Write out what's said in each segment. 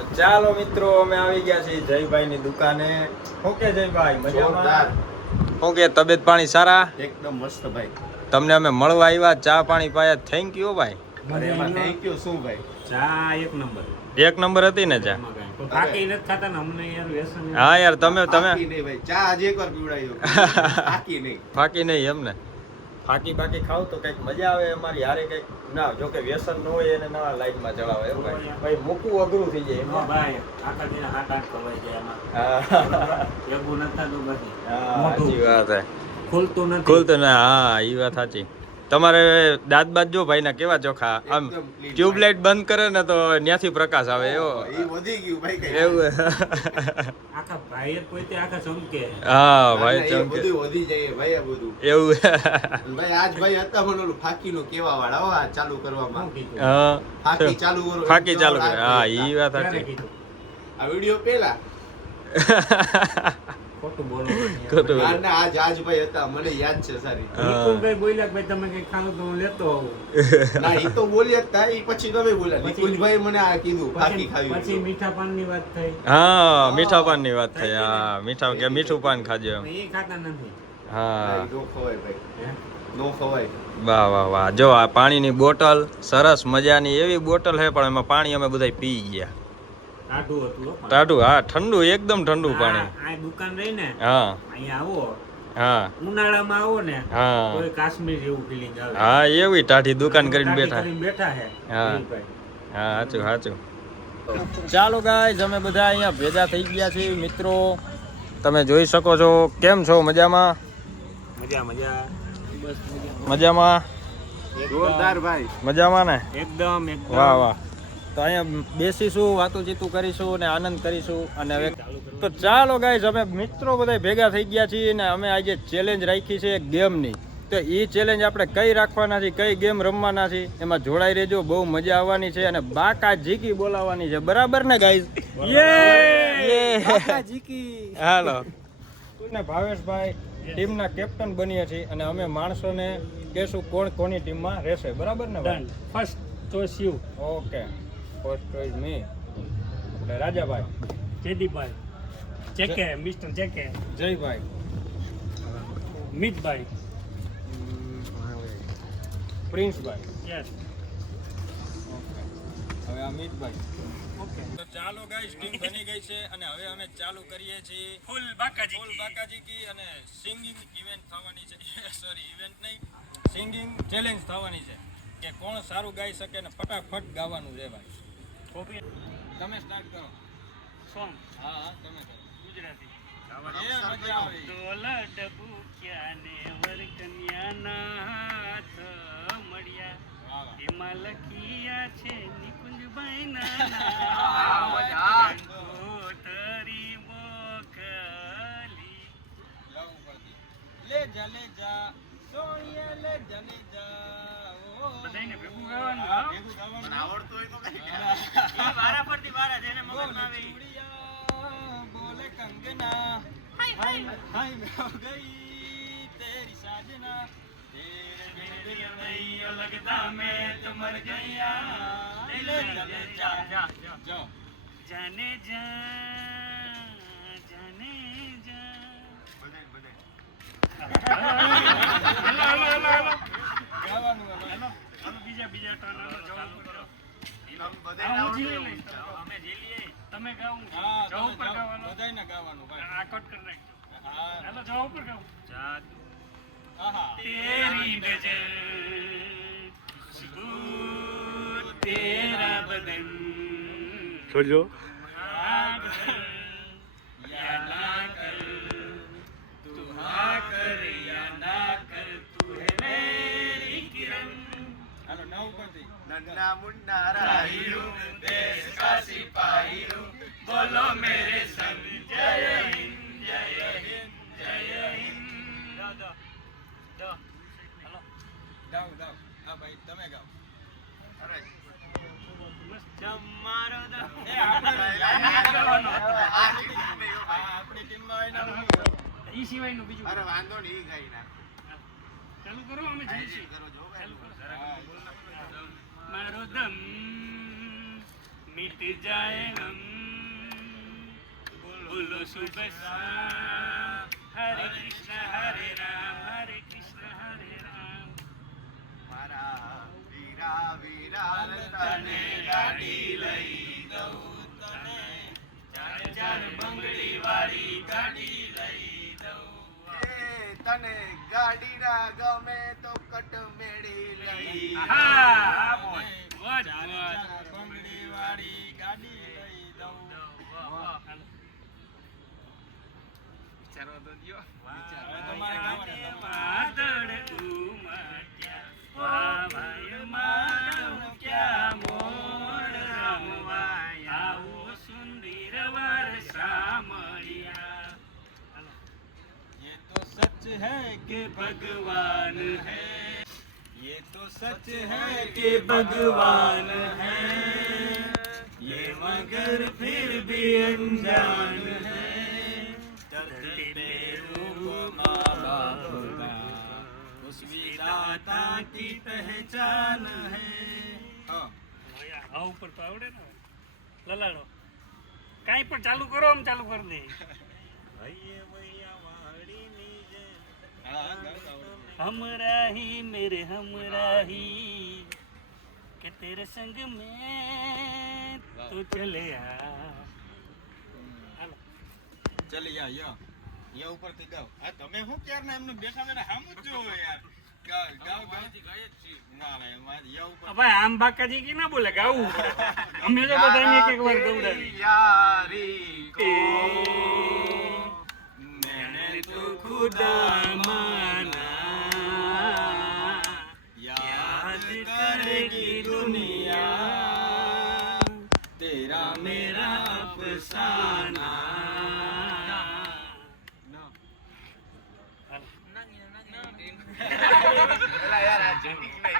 તો ચાલો મિત્રો અમે આવી ગયા છીએ જયભાઈ ની દુકાને. શું કે જયભાઈ મજામાં? શું કે તબિયત પાણી સારા? એકદમ મસ્ત ભાઈ. તમને અમે મળવા આવ્યા, ચા પાણી પાયા, થેન્ક યુ ભાઈ. એમાં થેન્ક યુ શું ભાઈ? ચા એક નંબર. એક નંબર હતી ને ચા? બાકી નથી ખાતા ને અમને યાર વ્યસન. હા યાર તમે ફાકી નહીં ભાઈ, ચા આજે એકવાર પીવડાવી દો. ફાકી નહીં. ફાકી નહીં એમને? ફાકી બાકી ખાવ તો કઈક મજા આવે અમારી હારે કઈક. ના જો કે વ્યસન ન હોય એને નવા લાઈનમાં ચડાવે એમ ભાઈ. ભાઈ મૂકવું અઘરું થઈ જાય એમાં. ભાઈ આખા દિન 8 ખવાઈ જાય એમાં. એવું નથી થતું બધી. સાચી વાત હે. ખુલતું નથી. ખુલતું ના, હા એ વાત સાચી. તમારે દાંત બાદ જો ભાઈ ના કેવા ચોખા, આમ ટ્યુબલાઇટ બંધ કરે ને તો ત્યાંથી પ્રકાશ આવે એવો. એ વધી ગયું ભાઈ કઈ. એવું આખા ભાઈ પોતે આખા ચમકે. હા ભાઈ ચમકે. બધું વધી જાય ભાઈ આ બધું. એવું ભાઈ આજ ભાઈ હતા મને ઓલું ફાકી નું કેવા વાળા હો આ ચાલુ કરવામાં. હા ફાકી ચાલુ કરો. ફાકી ચાલુ કરે. હા ઈ વાત સાચી. આ વિડિયો પેલા ખોટું બોલો. ખોટું બોલો. ના આજ ભાઈ હતા મને યાદ છે સારી. નિકુંજભાઈ બોલ્યા કે ભાઈ તમે કઈ ખાવ તો હું લેતો આવું. ના ઈ તો બોલ્યા હતા, ઈ પછી તમે બોલ્યા. નિકુંજભાઈ મને આ કીધું ફાકી ખાવી. પછી મીઠા પાન ની વાત થઈ. હા મીઠા પાન ની વાત થઈ. હા મીઠા કે મીઠું પાન ખાજો એમ. એ ખાતા નથી. હા નો ખવાય ભાઈ. નો ખવાય. વાહ વાહ વાહ. જો આ પાણીની બોટલ સરસ મજાની એવી બોટલ છે, પણ એમાં પાણી અમે બધા પી ગયા. ટાઢું હતું હો. ટાઢું? હા ઠંડુ, એકદમ ઠંડુ પાણી. આ દુકાન રહી ને હા અહીંયા આવો હા ઉનાળામાં આવો ને હા તો કાશ્મીર જેવું ફીલિંગ આવે. હા એવી ટાઢી દુકાન કરીને ટાઢી બેઠા. કરીને બેઠા હે. હા. દિલીપભાઈ. હા સાચું સાચું. ચાલો ગાઈઝ અમે બધા અહીંયા ભેગા થઈ ગયા છીએ મિત્રો. તમે જોઈ શકો છો. કેમ છો? મજામાં? મજા મજા. બસ મજા. મજામાં? જોરદાર ભાઈ. મજામાં ને? એકદમ વાહ વાહ. તો અહીંયા બેસીશું, વાતું કરીશું અને આનંદ કરીશું. અને હવે તો ચાલો ગાઈઝ અમે મિત્રો બધા ભેગા થઈ ગયા છીએ ને અમે આજે ચેલેન્જ રાખી છે ગેમની. તો એ ચેલેન્જ આપણે કઈ રાખવાના છે, કઈ ગેમ રમવાના છે એમાં જોડાઈ રહેજો. બહુ મજા આવવાની છે અને બાકા ઝીકી બોલાવવાની છે. બરાબર ને ગાઈઝ? બાકા ઝીકી. હાલો. ને ભાવેશભાઈ ટીમના કેપ્ટન બનીએ છીએ અને અમે માણસોને કહેશું કોણ કોની ટીમમાં રહેશે. બરાબર ને ભાઈ? First choice you. Okay. First choice me. એટલે રાજાભાઈ, જયદીપભાઈ, જેકે, મિસ્ટર જેકે, જયભાઈ, મિતભાઈ, પ્રિન્સભાઈ. યસ. હવે અમિતભાઈ. ઓકે. તો ચાલો ગાઈસ ટીમ બની ગઈ છે અને હવે અમે ચાલુ કરીએ છીએ ફૂલ બાકાજી. ફૂલ બાકાજી અને સિંગિંગ ઇવેન્ટ થવાની છે. સોરી ઇવેન્ટ નહીં, સિંગિંગ ચેલેન્જ થવાની છે કે કોણ સારું ગાઈ શકે ને ફટાફટ ગાવાનું છે ભાઈ. કોપી તમે સ્ટાર્ટ કરો. સોંગ હા હા તમે કરો. ગુજરાતી. એ મજા આવી. ડોલા ડબુક્યા ને વરકન્યાના હાથ મળ્યા. વાહ વાહ. એમાં લખિયા છે નિકુંજભાઈના મજા. કંકોતરી મોકલી. લવ પડતી. લે જા સોનિયા લે જા ઓ. બધાયને ભેગું ગાવાનું. હા, ભેગું ગાવાનું. આવડતું હોય તો કઈ. એ વારા પરથી વારા જેને મગજમાં આવે ઈ. चूड़ियां बोले कंगना हाय हाय मैं गई तेरी साजना तेरे नहीं लगता मैं तो मर गया. ले चले जा जाओ जाने जा जाने जा. ગાવાનું બીજા ટર્ન ચાલુ કરો. અમે જીલીએ. તમે ગાઓ. હા જાઓ ઉપર ગાવાનું. બધાયને ગાવાનું ભાઈ. આ કટ કરી નાખજો. હા હાલો જાઓ ઉપર ગાઓ. જાદુ આહા तेरी नजर खुशबू तेरा बदन छोड़ो या ना कर तू हाँ कर या ना कर तू है मेरी किरण. હાલો નવ પરથી નન્ના મુન્ના રાહીયું देश का सिपाही हूँ बोलो मेरे संग जय हिंद जय हिंद जय हिंद. ગાવ ગાવ. હા ભાઈ તમે ગાવ. તમારો એ આપણી ટીમમાં એના ઈ સિવાયનું બીજું અરે વાંધો નહીં ઈ ગાઈ નાખ. ચાલુ કરો. અમે જઈશું. કરો જો ચાલુ ભાઈ. કરો. મારો દમ મિટ જાए हम બોલો શુભ શામ. હરે કૃષ્ણ હરે રામ મારા વીરા વીરા તને ગાડી લઈ દઉં તને ચાર ચાર બંગડી વાળી ગાડી લઈ દઉં. એ તને ગાડી ના ગમે તો કટ મેળી લઈ આહા, બોલ. બોલ, બોલ. બંગડી વાળી ગાડી લઈ દઉં. વિચારવા તો દ્યો. હવે તમારે ગાવાનું. વાદળ ઉમટ્યા, વાવાયમાં ઉડ્યા મોર રમવાય, આવો સુંદર વર્ષા મળ્યા. ये तो सच है कि ભગવાન હૈ, ये तो सच है કે ભગવાન હૈ, ये मगर फिर भी अनजान है. धरती पे रूप माँ बाप का उस विधाता की पहचान है. हाँ. આ ઉપર તો આવડે ને લલાડો કાંઈ પણ ચાલુ કરો આમ ચાલુ કરી દે. हाँ, गाओ, गाओ. हमराही मेरे हमराही के तेरे संग में तो चले आ. હાલો. चल या ઉપરથી ગાઓ. આ તમે શું ક્યારના એમને બેઠા બેઠા હામ જ જોવો યાર. ગાઓ ગાઓ ગાઓ. ના ના એમાં યા ઉપર. આ ભાઈ આમ બાકાજી કે ના બોલે ગાવું અમે તો બધાને એક એક વાર ગવડાવી. યારી કો मैंने तो खुदा माना याद करेगी दुनिया तेरा मेरा अफसाना. એલા યાર આ ચીટિંગ નહીં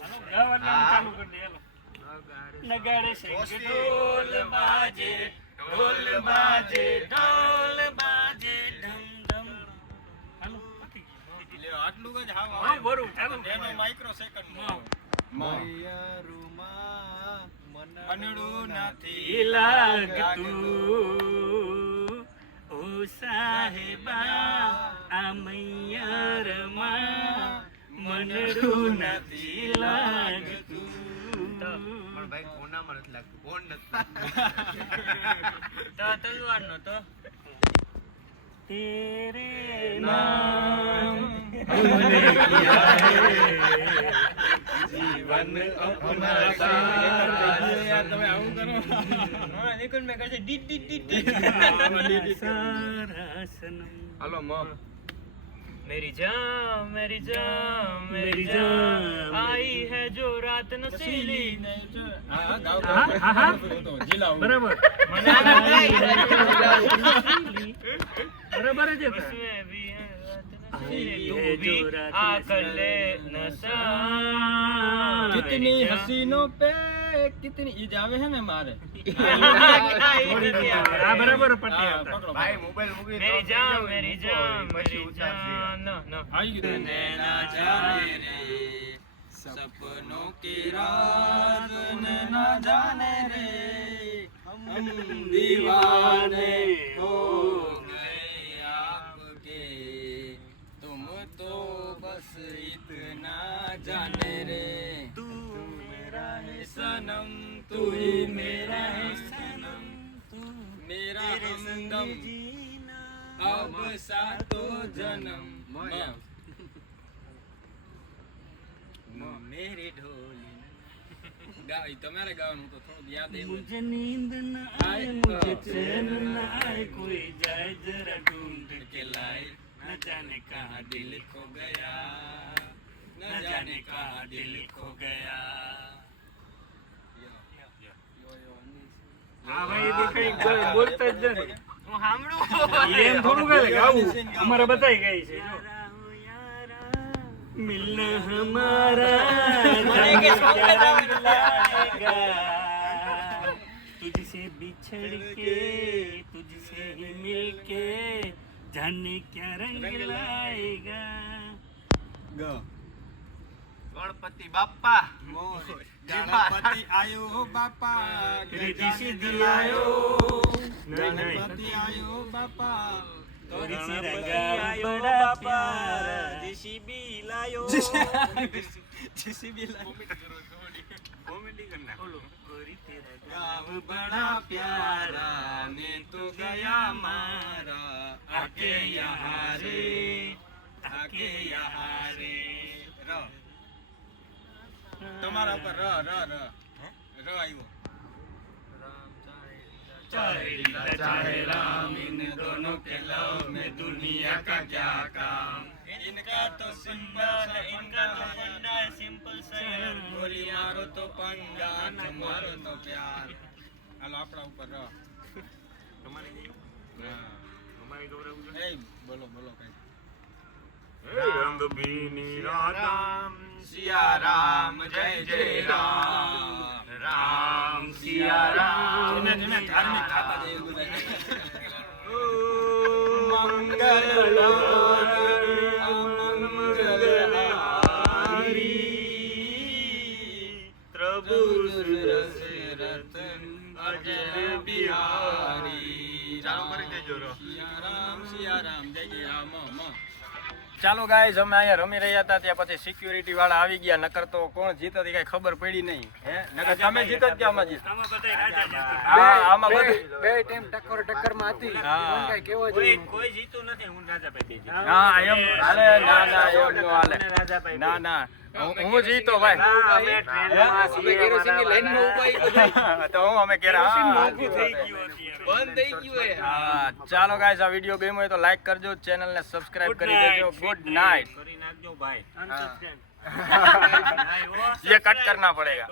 હાલો ગાવાનું ચાલુ કરી દે. હાલો. નગાડે છે કે ઢોલ બાજે ઢોલ બાજે ઢોલ બાજે ઢમ ઢમ. હાલો પતી ગયું. લ્યો આટલું જ હાવ હા બરોબર ચાલુ એનો માઇક્રો સેકન્ડ હા. મનડું નથી ઈ લાગતું ઓ સાહેબા આ મૈયારમાં મનડું નથી લાગતું. પણ ભાઈ કોનામાં નથી લાગતું કોણ નથી તો તલવારનો તો તેરે નામ हमने किया है जीवन अपना યાર તમે આવું કરો हाँ निकुल में कैसे डिट डिट डिट सारा सनम. હાલો માં मेरी जान मेरी जान मेरी जान आई है जो रात नसीली. હા ગાઓ હા, હા, હા. તો જિલ્લા बराबर बराबर है इसमें भी है तू भी आकर ले नशा. कितनी हसीनों पे कितनी ईद आवे है ने मारे हाँ बराबर पट्टी હા, आता. પકડો, ભાઈ પકડો. મોબાઈલ મૂકી मेरी દો. जान मेरी जान પછી मेरी ઉતારશે. जान no no आई गई नैना जाने रे सपनों के राज नैना जाने रे हम दीवाने हो गए आपके तुम तो बस इतना जाने रे तू मेरा है सनम तू ही मेरा है सनम मेरा हमदम अब सातों जन्म मेरी ढोली ગાવ તમારે ગાવાનું તો થોડું યાદ એવું मुझे नींद न आए आए, मुझे हाँ। चैन न आए कोई जाए जरा ढूंढ के लाए न जाने कहाँ दिल खो गया न जाने कहाँ दिल खो गया. હા ભાઈ એ કઈ બોલતા જ નથી. હું સાંભળું એમ થોડું ગાય ગાવું અમારે બતાઈ ગઈ છે જો. मिलना हमारा लाएगा तुझसे बिछड़ के तुझसे ही मिलके जाने क्या रंग लाएगा. ગણપતિ બાપ્પા ગણપતિ આયો બાપા रिद्धि सिद्धि आयो ગણપતિ આયો બાપા गाँव बड़ा प्यारा ने तो गया मारा आके यहाँ रे તમારા પર ર આવ્યો चाहे राम इन दोनों के लव में दुनिया का क्या काम इनका तो सिंपल सिंपल गोली मारो तो पंगा मारो तो प्यार હાલો આપણા ઉપર ર બોલો કઈ સિયા રામ જય જય રામ રામ સિયા રામ જેને ધાર્મિક ખાતા છે મંગલ પ્રભુ સુરત અજય બિહારી ચાલો કરી દેજો સિયા રામ જય જય રામ ચાલો ગાઈઝ અમે અહીંયા રમી રહ્યા હતા ત્યાં પછી સિક્યુરિટી વાળા આવી ગયા નકર તો કોણ જીતો તે કઈ ખબર પડી નહીં હે નકર તમે જીતો કે આમાં જીતો આમાં બે ટીમ ટક્કર માં હતી કોણ કઈ કેવો કોઈ જીતું નથી હું રાજાભાઈ બે હા એમ હાલે ના એમ નો હાલે ના હું જીતો ભાઈ કેરોસીન ની લાઈન માં ઉભા તો હું અમે કેરા બંધ થઈ ગયું હા ચાલો ગાઈસ આ વિડિયો ગમ્યો હોય તો લાઈક કરજો ચેનલ ને સબસ્ક્રાઇબ કરી દેજો ગુડ નાઇટ કરી નાખજો ભાઈ અનસબસ્ક્રાઇબ ये कट करना पड़ेगा